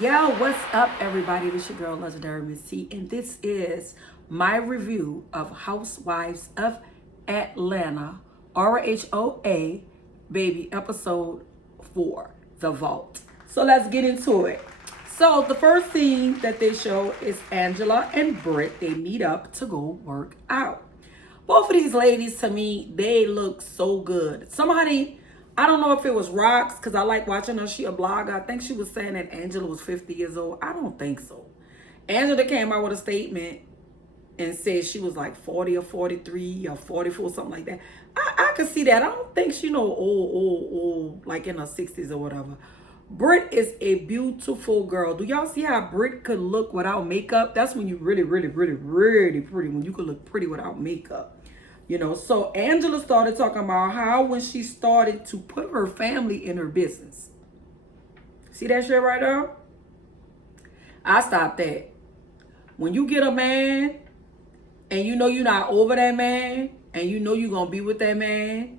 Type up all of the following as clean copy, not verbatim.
Yo, what's up, everybody? This your girl, LegendaryMsTee, and this is my review of Housewives of Atlanta, RHOA, baby, episode 4, The Vault. So let's get into it. So the first scene that they show is Angela and Britt. They meet up to go work out. Both of these ladies, to me, they look so good. Somebody, I don't know if it was Rox, because I like watching her. She a blogger. I think she was saying that Angela was 50 years old. I don't think so. Angela came out with a statement and said she was like 40 or 43 or 44, something like that. I could see that. I don't think she old, like in her 60s or whatever. Britt is a beautiful girl. Do y'all see how Britt could look without makeup? That's when you really, really, really, really pretty. When you could look pretty without makeup. So Angela started talking about how when she started to put her family in her business. See that shit right there? I stopped that. When you get a man and you know you're not over that man and you know you're going to be with that man,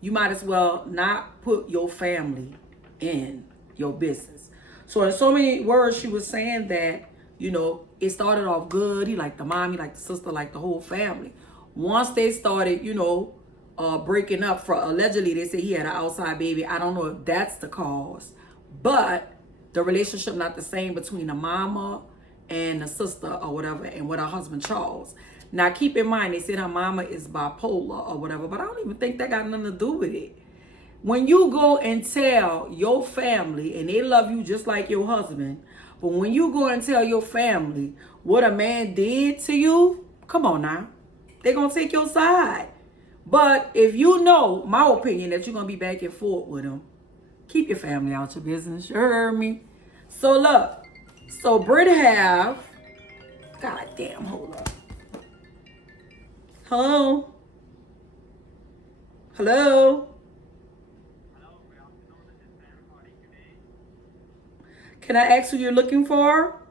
you might as well not put your family in your business. So in so many words, she was saying that, it started off good. He liked the mom, he liked the sister, liked the whole family. Once they started, breaking up, for allegedly they say he had an outside baby. I don't know if that's the cause, but the relationship not the same between the mama and the sister or whatever, and with her husband Charles. Now keep in mind, they said her mama is bipolar or whatever, but I don't even think that got nothing to do with it. When you go and tell your family, and they love you just like your husband, but when you go and tell your family what a man did to you, come on now, they're going to take your side. But if you know, my opinion, that you're going to be back and forth with them, keep your family out your business. You heard me? So look, so Britt have, god damn, hold up. Hello? Hello? Can I ask who you're looking for?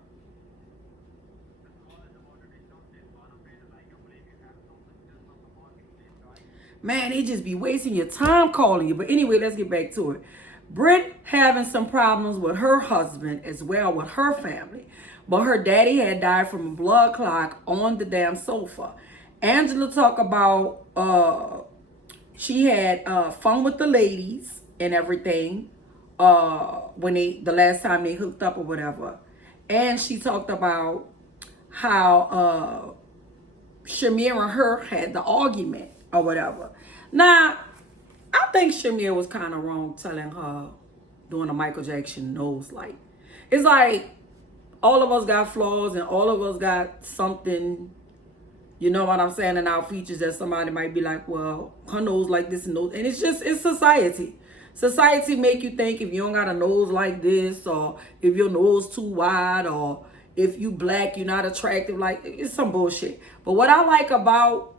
Man, they just be wasting your time calling you. But anyway, let's get back to it. Britt having some problems with her husband as well with her family. But her daddy had died from a blood clot on the damn sofa. Angela talk about she had fun with the ladies and everything when the last time they hooked up or whatever. And she talked about how Shamir and her had the argument or whatever. Now, I think Shamir was kind of wrong telling her doing a Michael Jackson nose light. It's like all of us got flaws and all of us got something, you know what I'm saying, in our features that somebody might be like, well, her nose like this and nose. And it's society. Society make you think if you don't got a nose like this, or if your nose too wide, or if you black, you're not attractive. Like, it's some bullshit. But what I like about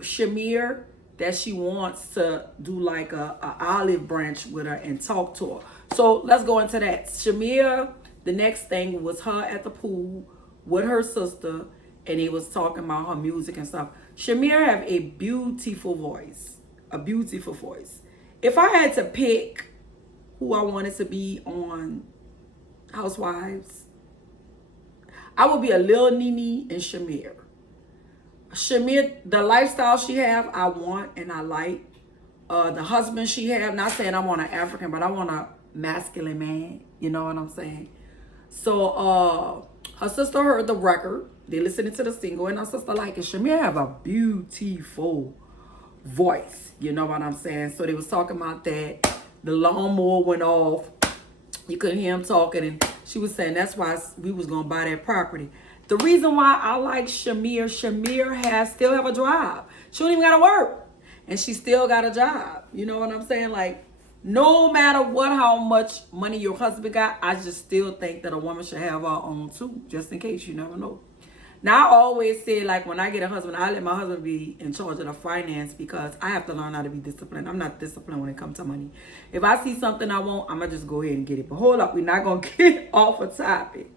Shamir, that she wants to do like a olive branch with her and talk to her. So let's go into that. Shamir, the next thing was her at the pool with her sister, and he was talking about her music and stuff. Shamir have a beautiful voice. A beautiful voice. If I had to pick who I wanted to be on Housewives, I would be a Lil Nene and Shamir. Shamir, the lifestyle she have, I want and I like. The husband she have, not saying I want an African, but I want a masculine man. You know what I'm saying? So her sister heard the record. They listening to the single, and her sister like it. Shamir have a beautiful voice. You know what I'm saying? So they was talking about that. The lawnmower went off. You couldn't hear him talking, and she was saying that's why we was gonna buy that property. The reason why I like Shamir still have a job. She don't even gotta work, and she still got a job. You know what I'm saying? Like, no matter how much money your husband got, I just still think that a woman should have her own too, just in case. You never know. Now, I always say, like, when I get a husband, I let my husband be in charge of the finance, because I have to learn how to be disciplined. I'm not disciplined when it comes to money. If I see something I want, I'm going to just go ahead and get it. But hold up, we're not going to get off a topic.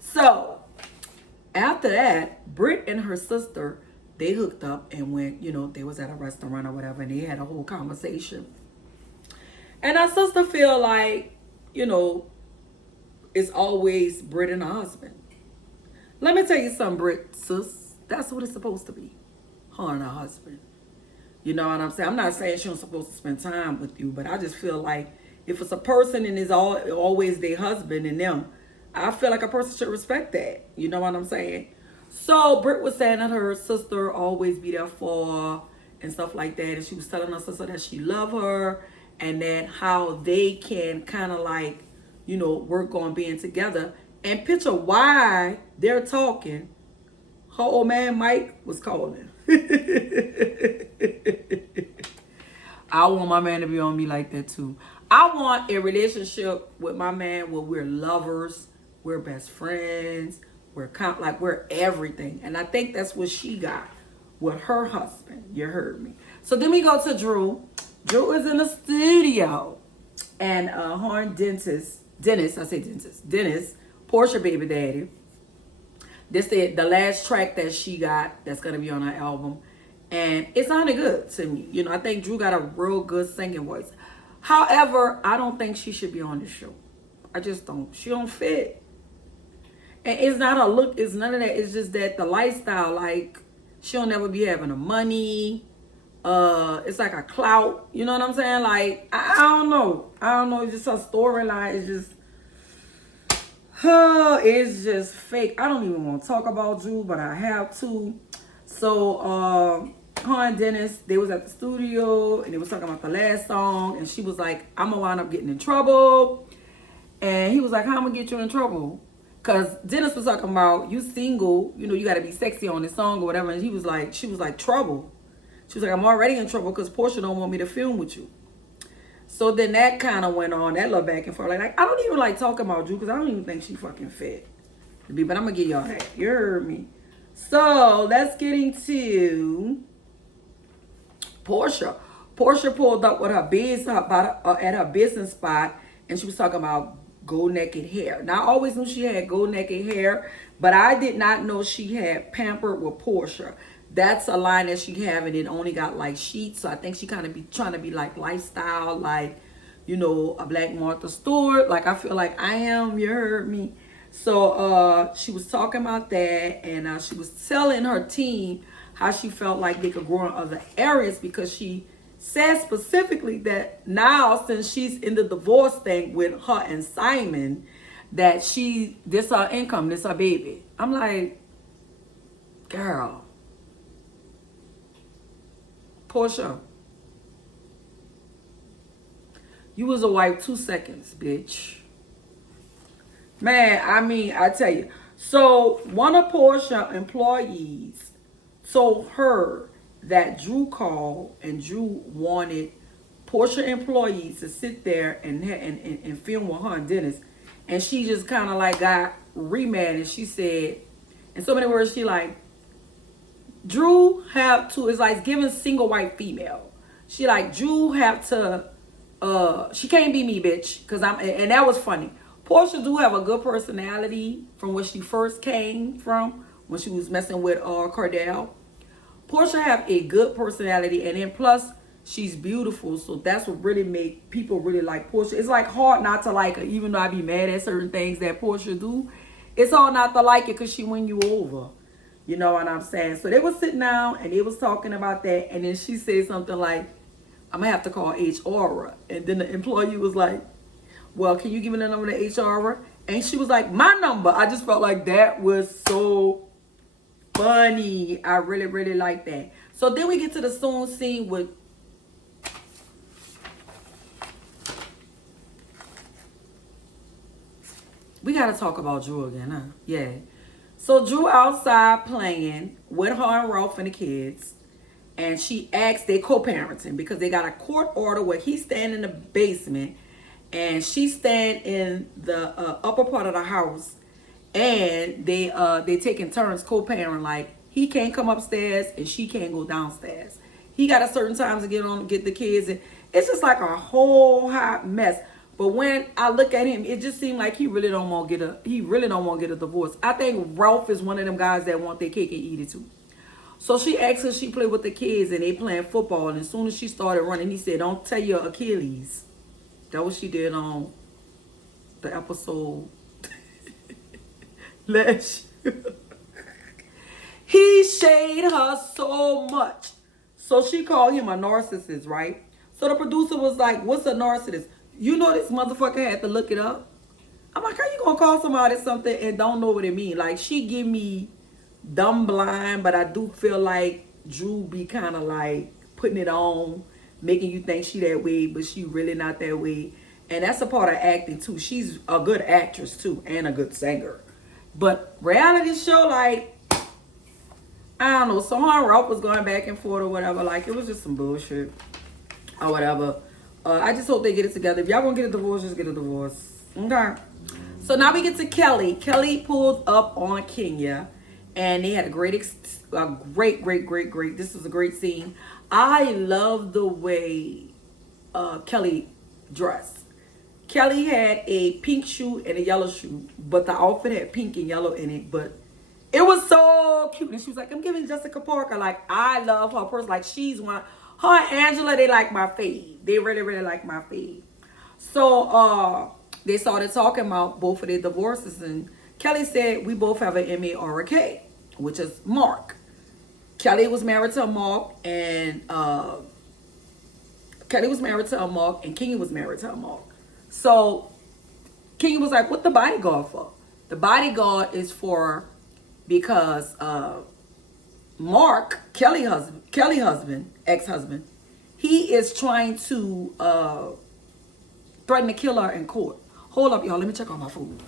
So, after that, Britt and her sister, they hooked up and went, they was at a restaurant or whatever, and they had a whole conversation. And her sister feel like, it's always Brit and her husband. Let me tell you something, Brit, sis. That's what it's supposed to be. Her and her husband. You know what I'm saying? I'm not saying she was supposed to spend time with you, but I just feel like if it's a person and it's always their husband and them, I feel like a person should respect that. You know what I'm saying? So Britt was saying that her sister always be there for her and stuff like that, and she was telling her sister that she love her and that how they can kind of like, you know, work on being together. And picture why they're talking. Her old man Mike was calling. I want my man to be on me like that too. I want a relationship with my man where we're lovers, we're best friends, we're everything. And I think that's what she got with her husband. You heard me. So then we go to Drew. Drew is in the studio, and Horn Dennis, Portia baby daddy. This is the last track that she got that's gonna be on her album. And it sounded good to me. You know, I think Drew got a real good singing voice. However, I don't think she should be on this show. I just don't. She don't fit. And it's not a look, it's none of that. It's just that the lifestyle, like, she'll never be having the money. It's like a clout. You know what I'm saying? Like, I don't know. I don't know. It's just her storyline. It's just fake. I don't even want to talk about Drew, but I have to. So, her and Dennis, they was at the studio and they was talking about the last song, and she was like, I'm gonna wind up getting in trouble. And he was like, how am I gonna get you in trouble? Cause Dennis was talking about, you single, you know, you gotta be sexy on this song or whatever. And she was like, trouble. She was like, I'm already in trouble because Portia don't want me to film with you. So then that kind of went on, that little back and forth. Like I don't even like talking about Drew because I don't even think she fucking fit to be, but I'm gonna give y'all that. You heard me. So let's get into Portia. Portia pulled up with her at her business spot, and she was talking about gold naked hair. Now I always knew she had gold naked hair, but I did not know she had pampered with Portia. That's a line that she have, and it only got like sheets. So I think she kind of be trying to be like lifestyle, like, you know, a Black Martha Stewart. Like I feel like I am. You heard me. So she was talking about that, and she was telling her team how she felt like they could grow in other areas, because she said specifically that now, since she's in the divorce thing with her and Simon, that this her income, this her baby. I'm like, girl, Portia, you was a wife 2 seconds, bitch. Man, I mean, I tell you. So one of Portia employees told her that Drew called and Drew wanted Portia employees to sit there and film with her and Dennis. And she just kind of like got remad, and she said, in so many words, she like, Drew have to, it's like giving single white female. She like, Drew have to, she can't be me, bitch. And that was funny. Portia do have a good personality from where she first came from, when she was messing with Cardell. Portia have a good personality, and then plus she's beautiful, so that's what really make people really like Portia. It's like hard not to like her, even though I be mad at certain things that Portia do. It's hard not to like it because she win you over. You know what I'm saying? So they was sitting down and they was talking about that, and then she said something like, I'm gonna have to call HR. And then the employee was like, well, can you give me the number to HR? And she was like, my number. I just felt like that was so funny. I really, really like that. So then we get to the soon scene with we gotta talk about Drew again, huh? Yeah. So Drew outside playing with her and Ralph and the kids. And she asked, they co-parenting because they got a court order where he's staying in the basement and she's staying in the upper part of the house, and they taking turns co-parenting. Like he can't come upstairs and she can't go downstairs. He got a certain time to get the kids, and it's just like a whole hot mess. But when I look at him, it just seemed like he really don't want to get a divorce. I think Ralph is one of them guys that want their cake and eat it too. So she asked her, she played with the kids and they playing football, and as soon as she started running, he said, don't tell your Achilles. That was what she did on the episode last year. He shaded her so much. So she called him a narcissist, right? So the producer was like, what's a narcissist? You know this motherfucker had to look it up. I'm like, how you gonna call somebody something and don't know what it mean? Like, she give me dumb blind, but I do feel like Drew be kind of like putting it on, making you think she that way, but she really not that way. And that's a part of acting too. She's a good actress too, and a good singer. But reality show, like, I don't know. So her and Ralph was going back and forth or whatever. Like, it was just some bullshit or whatever. I just hope they get it together. If y'all gonna get a divorce, just get a divorce. Okay. So now we get to Kelly. Kelly pulled up on Kenya, and they had a great. This was a great scene. I love the way Kelly dressed. Kelly had a pink shoe and a yellow shoe, but the outfit had pink and yellow in it. But it was so cute. And she was like, I'm giving Jessica Parker. Like, I love her person. Like, she's one. Her and Angela, they like my fave. They really, really like my fave. So they started talking about both of their divorces. And Kelly said, we both have an M-A or a K, which is Mark. Kelly was married to a Mark, and Kenya was married to a Mark. So Kenya was like, what the bodyguard for? The bodyguard is for, because Mark, Kelly husband, ex-husband, he is trying to threaten to kill her in court. Hold up, y'all. Let me check on my food.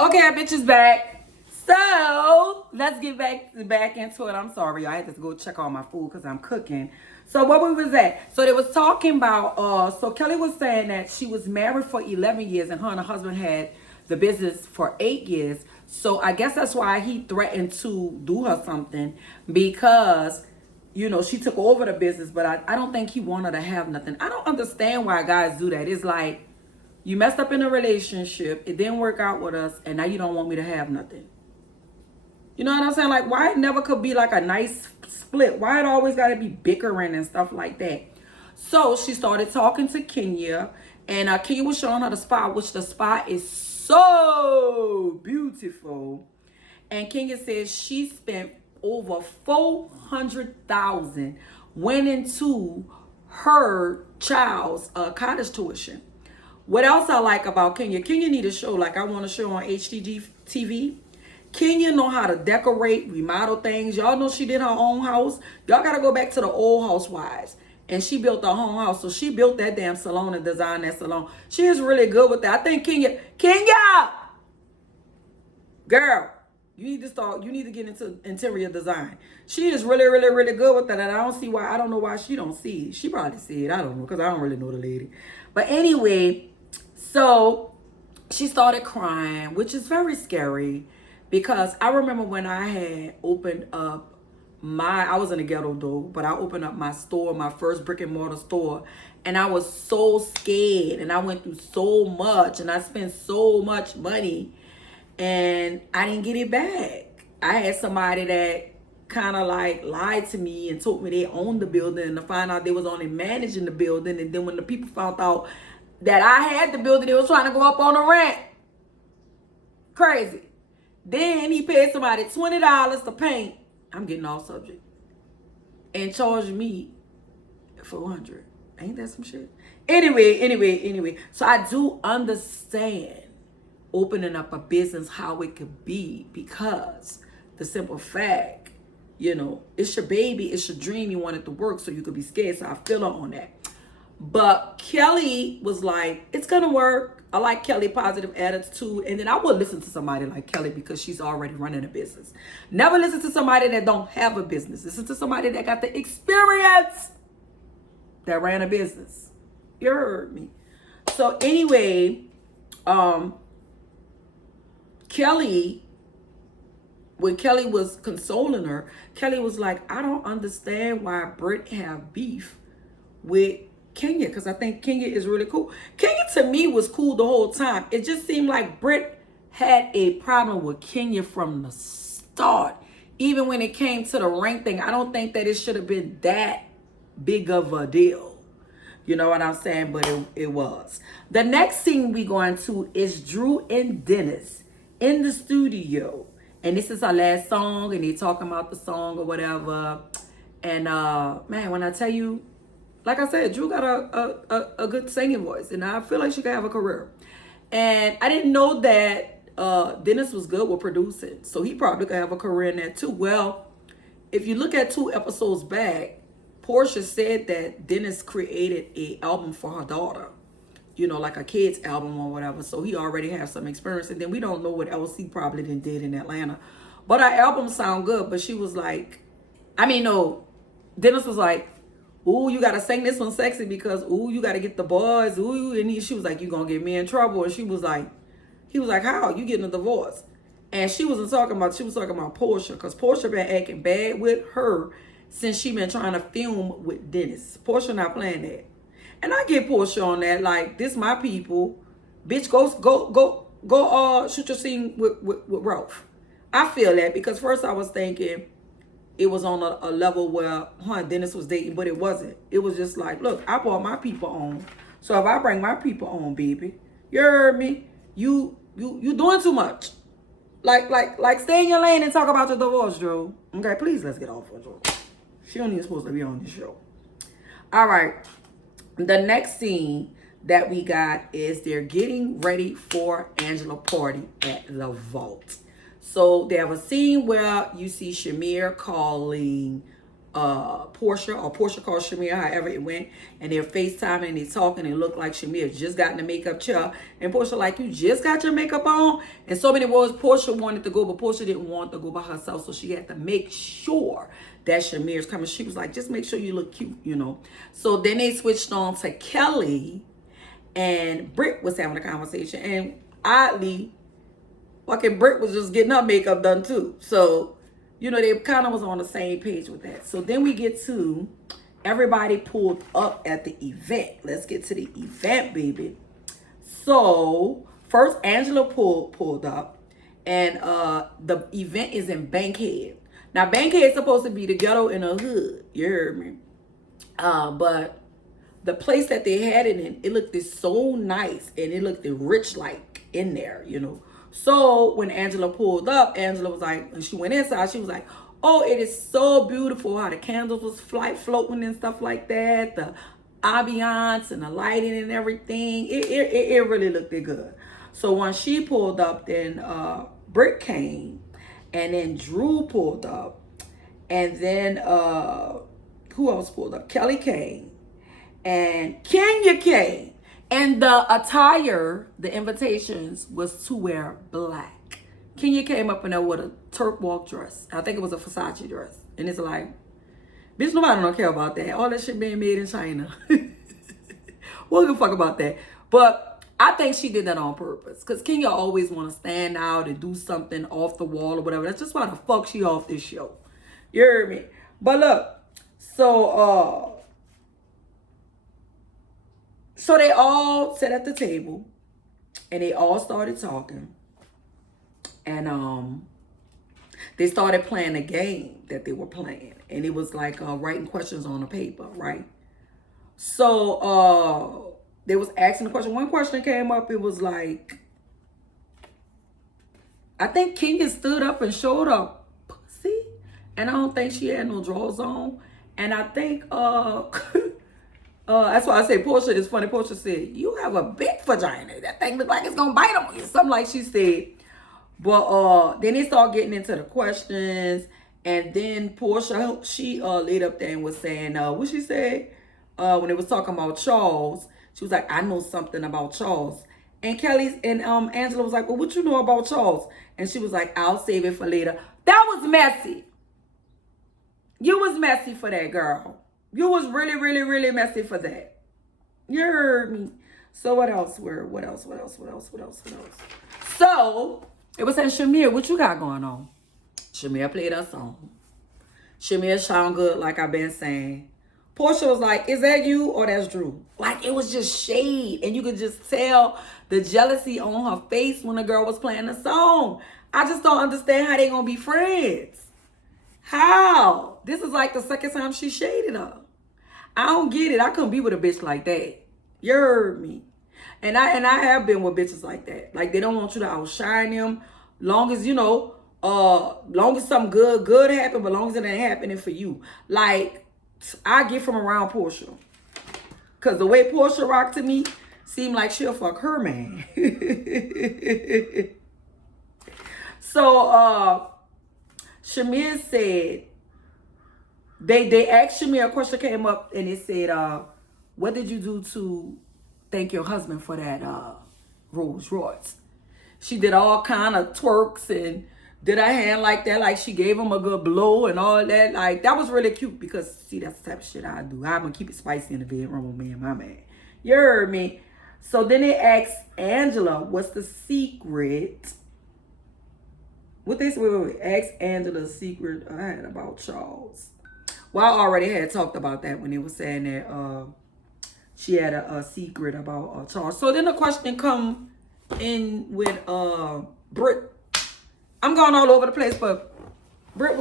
Okay, bitch is back. So let's get back into it. I'm sorry, I had to go check on my food because I'm cooking. So what we was at? So they was talking about. So Kelly was saying that she was married for 11 years and her and her husband had the business for 8 years. So I guess that's why he threatened to do her something, because, you know, she took over the business. But I don't think he wanted to have nothing. I don't understand why guys do that. It's like, you messed up in a relationship, it didn't work out with us, and now you don't want me to have nothing. You know what I'm saying? Like, why it never could be like a nice split? Why it always got to be bickering and stuff like that? So she started talking to Kenya, and Kenya was showing her the spot, which the spot is so beautiful. And Kenya says she spent over $400,000 went into her child's college tuition. What else I like about Kenya? Kenya need a show like I want to show on HTG TV. Kenya know how to decorate, remodel things. Y'all know she did her own house. Y'all got to go back to the old housewives. And she built her own house. So she built that damn salon and designed that salon. She is really good with that. I think Kenya, girl, you need to get into interior design. She is really, really, really good with that. And I don't know why she don't see it. She probably see it. I don't know, because I don't really know the lady. But anyway, so she started crying, which is very scary. Because I remember when I had opened up I was in a ghetto though, but I opened up my store, my first brick and mortar store. And I was so scared, and I went through so much, and I spent so much money, and I didn't get it back. I had somebody that kind of like lied to me and told me they owned the building, and to find out they was only managing the building. And then when the people found out that I had the building, they was trying to go up on the rent. Crazy. Then he paid somebody $20 to paint. I'm getting off subject. And charged me $400. Ain't that some shit? Anyway. So I do understand opening up a business, how it could be, because the simple fact, you know, it's your baby, it's your dream, you want it to work, so you could be scared. So I feel her on that. But Kelly was like, it's gonna work. I like Kelly positive attitude. And then I would listen to somebody like Kelly because she's already running a business. Never listen to somebody that don't have a business. Listen to somebody that got the experience that ran a business. You heard me. So anyway, Kelly, when Kelly was consoling her, Kelly was like, I don't understand why Britt have beef with Kenya, because I think Kenya is really cool. Kenya to me was cool the whole time. It just seemed like Britt had a problem with Kenya from the start. Even when it came to the rank thing, I don't think that it should have been that big of a deal. You know what I'm saying? But it was. The next scene we going to is Drew and Dennis in the studio. And this is our last song, and they talking about the song or whatever. And man, when I tell you, like I said, Drew got a good singing voice, and I feel like she could have a career. And I didn't know that Dennis was good with producing, so he probably could have a career in that too. Well, if you look at 2 episodes back, Portia said that Dennis created an album for her daughter, you know, like a kid's album or whatever. So he already has some experience. And then we don't know what LC probably did in Atlanta. But our album sound good. But she was like, no, Dennis was like, ooh, you got to sing this one sexy because, ooh, you got to get the buzz. Ooh, and she was like, you going to get me in trouble. And he was like, how? You getting a divorce? And she was talking about Portia, because Portia been acting bad with her since she been trying to film with Dennis. Portia not playing that. And I get Portia on that, like, this my people. Bitch, go shoot your scene with Ralph. I feel that, because first I was thinking it was on a level where Dennis was dating, but it wasn't. It was just like, look, I brought my people on. So if I bring my people on, baby, you heard me? You doing too much. Like stay in your lane and talk about your divorce, Drew. Okay, please, let's get off of Drew. She don't even supposed to be on this show. All right. The next scene that we got is they're getting ready for Angela party at the vault. So they have a scene where you see Shamir calling Portia, or Portia calls Shamir, however it went, and they're FaceTiming and they're talking, and it looked like Shamir just got in the makeup chair, and Portia like, you just got your makeup on? And so many words, Portia wanted to go, but Portia didn't want to go by herself, so she had to make sure that Shamir's coming. She was like, just make sure you look cute, you know. So then they switched on to Kelly, and Britt was having a conversation, and oddly, fucking Britt was just getting her makeup done too. So, you know, they kind of was on the same page with that. So then we get to everybody pulled up at the event. Let's get to the event, baby. So first, Angela pulled up, and the event is in Bankhead. Now, Bankhead is supposed to be the ghetto in the hood. You heard me? But the place that they had it in, it looked so nice, and it looked rich like in there, you know. So when Angela pulled up, Angela was like, when she went inside, she was like, oh, it is so beautiful how the candles was floating and stuff like that. The ambiance and the lighting and everything. It really looked good. So when she pulled up, then Britt came, and then Drew pulled up, and then who else pulled up? Kelly came, and Kenya came. And the attire, the invitations, was to wear black. Kenya came up in there with a Turk walk dress. I think it was a Versace dress. And it's like, bitch, nobody don't care about that. All that shit being made in China. We'll give a fuck about that. But I think she did that on purpose. Because Kenya always want to stand out and do something off the wall or whatever. That's just why the fuck she off this show. You heard me? But look, so they all sat at the table, and they all started talking, and they started playing a game that they were playing, and it was like writing questions on a paper, right? So they was asking the question. One question came up. It was like, I think Kenya stood up and showed up pussy, and I don't think she had no drawers on, and I think that's why I say Portia is funny. Portia said, you have a big vagina. That thing look like it's going to bite on you. Something like she said. But then they start getting into the questions. And then Portia, she laid up there and was saying, what she said? When they was talking about Charles, she was like, I know something about Charles. And Kelly and Angela was like, well, what you know about Charles? And she was like, I'll save it for later. That was messy. You was messy for that, girl. You was really, really, really messy for that. You heard me. So what else? What else? So it was saying, Shamir, what you got going on? Shamir played her song. Shamir sound good, like I've been saying. Portia was like, is that you or that's Drew? Like, it was just shade. And you could just tell the jealousy on her face when the girl was playing the song. I just don't understand how they gonna be friends. How? This is like the second time she shaded her. I don't get it. I couldn't be with a bitch like that. You heard me. And I have been with bitches like that. Like, they don't want you to outshine them. Long as, long as something good happen, but long as it ain't happening for you. Like, I get from around Portia. Because the way Portia rocked to me seemed like she'll fuck her man. So, Shamir said, they asked Shamir, a question came up, and it said, what did you do to thank your husband for that Rolls Royce? She did all kind of twerks and did her hand like that, like she gave him a good blow and all that. Like, that was really cute because, see, that's the type of shit I do. I'm going to keep it spicy in the bedroom with me and my man. You heard me? So then they asked Angela, what's the secret? What they said, wait. Asked Angela the secret I had about Charles. Well, I already had talked about that when they were saying that she had a secret about Charles. So then the question come in with Britt. I'm going all over the place, but Britt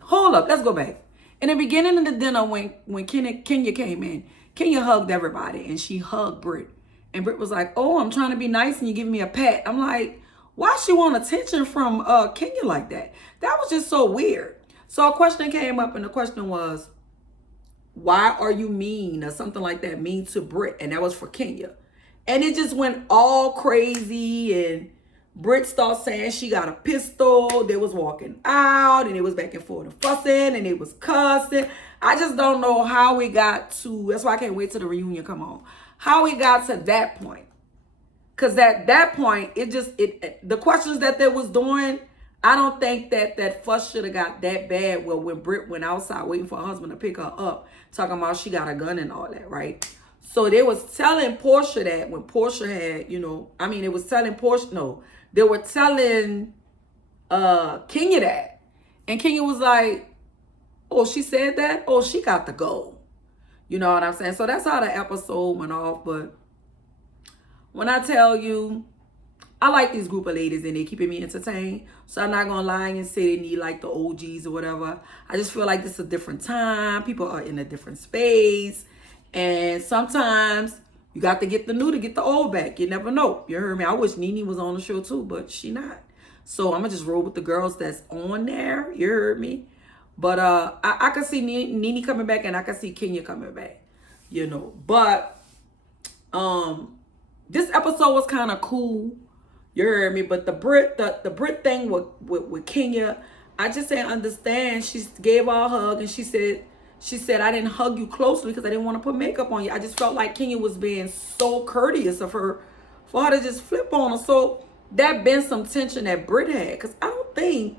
hold up, let's go back. In the beginning of the dinner, when Kenya came in, Kenya hugged everybody, and she hugged Britt. And Britt was like, oh, I'm trying to be nice, and you giving me a pat. I'm like, why she want attention from Kenya like that? That was just so weird. So a question came up, and the question was, why are you mean, or something like that, mean to Britt? And that was for Kenya. And it just went all crazy, and Britt started saying she got a pistol. They was walking out, and it was back and forth and fussing, and it was cussing. I just don't know how we got to, that's why I can't wait till the reunion come on, how we got to that point. Because at that point, the questions that they was doing, I don't think that fuss should have got that bad. Well, when Britt went outside waiting for her husband to pick her up, talking about she got a gun and all that, right? So they was telling Portia that when Portia had, it was telling Portia, no, they were telling Kenya that. And Kenya was like, oh, she said that? Oh, she got to go. You know what I'm saying? So that's how the episode went off. But when I tell you, I like this group of ladies and they keeping me entertained. So I'm not going to lie and say they need like the OGs or whatever. I just feel like this is a different time. People are in a different space. And sometimes you got to get the new to get the old back. You never know. You heard me? I wish Nene was on the show too, but she not. So I'm going to just roll with the girls that's on there. You heard me? But I can see Nene coming back and I can see Kenya coming back. But this episode was kind of cool. You heard me? But the Brit thing with Kenya, I just didn't understand. She gave her a hug and she said, I didn't hug you closely because I didn't want to put makeup on you. I just felt like Kenya was being so courteous of her for her to just flip on her. So that been some tension that Brit had. Because I don't think,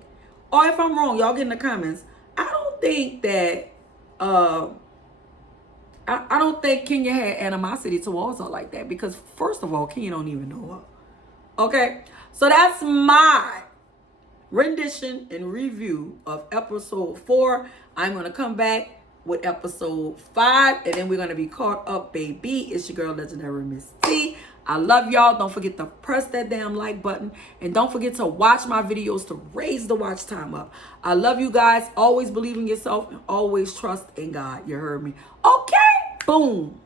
or if I'm wrong, y'all get in the comments, I don't think that, I don't think Kenya had animosity towards her like that. Because first of all, Kenya don't even know her. Okay? So that's my rendition and review of episode 4. I'm going to come back with episode 5, and then we're going to be caught up, baby. It's your girl, Legendary Miss T. I love y'all. Don't forget to press that damn like button, and don't forget to watch my videos to raise the watch time up. I love you guys. Always believe in yourself and always trust in God. You heard me? Okay. Boom.